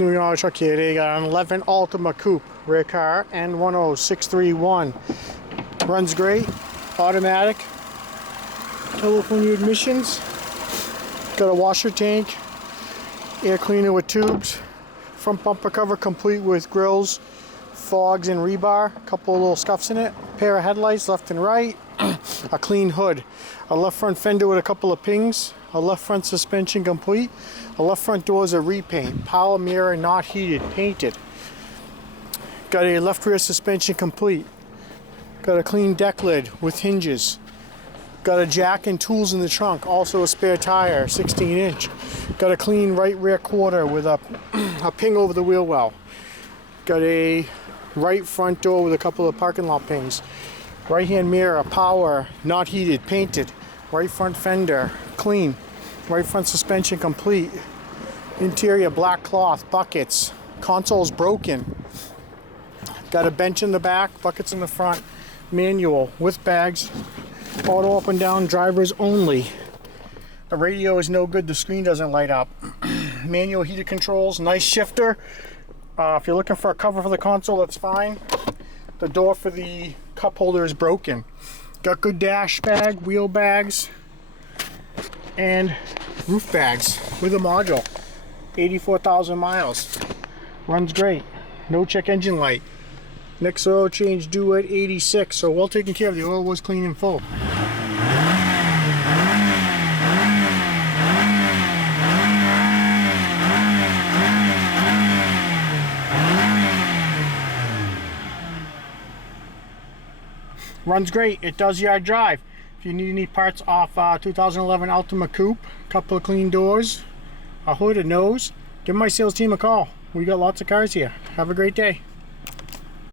New York truck here. They got an 11 Altima coupe, rear car, N10631. Runs great, automatic, California emissions. Got a washer tank, air cleaner with tubes, front bumper cover complete with grills, fogs and rebar, a couple of little scuffs in it, pair of headlights left and right, a clean hood, a left front fender with a couple of pings, a left front suspension complete, a left front door is a repaint, power mirror not heated, painted. Got a left rear suspension complete, got a clean deck lid with hinges, got a jack and tools in the trunk, also a spare tire, 16-inch. Got a clean right rear quarter with a ping over the wheel well. Got a right front door with a couple of parking lot pings. Right hand mirror, power, not heated, painted. Right front fender, clean. Right front suspension complete. Interior black cloth, buckets. Console's broken. Got a bench in the back, buckets in the front. Manual with bags. Auto up and down, drivers only. The radio is no good, the screen doesn't light up. Manual heated controls, nice shifter. If you're looking for a cover for the console, that's fine. The door for the cup holder is broken. Got good dash bag, wheel bags, and roof bags with a module. 84,000 miles. Runs great. No check engine light. Next oil change due at 86, so well taken care of. The oil was clean and full. Runs great. It does yard drive. If you need any parts off 2011 Altima coupe, a couple of clean doors, a hood, a nose, give my sales team a call. We got lots of cars here. Have a great day.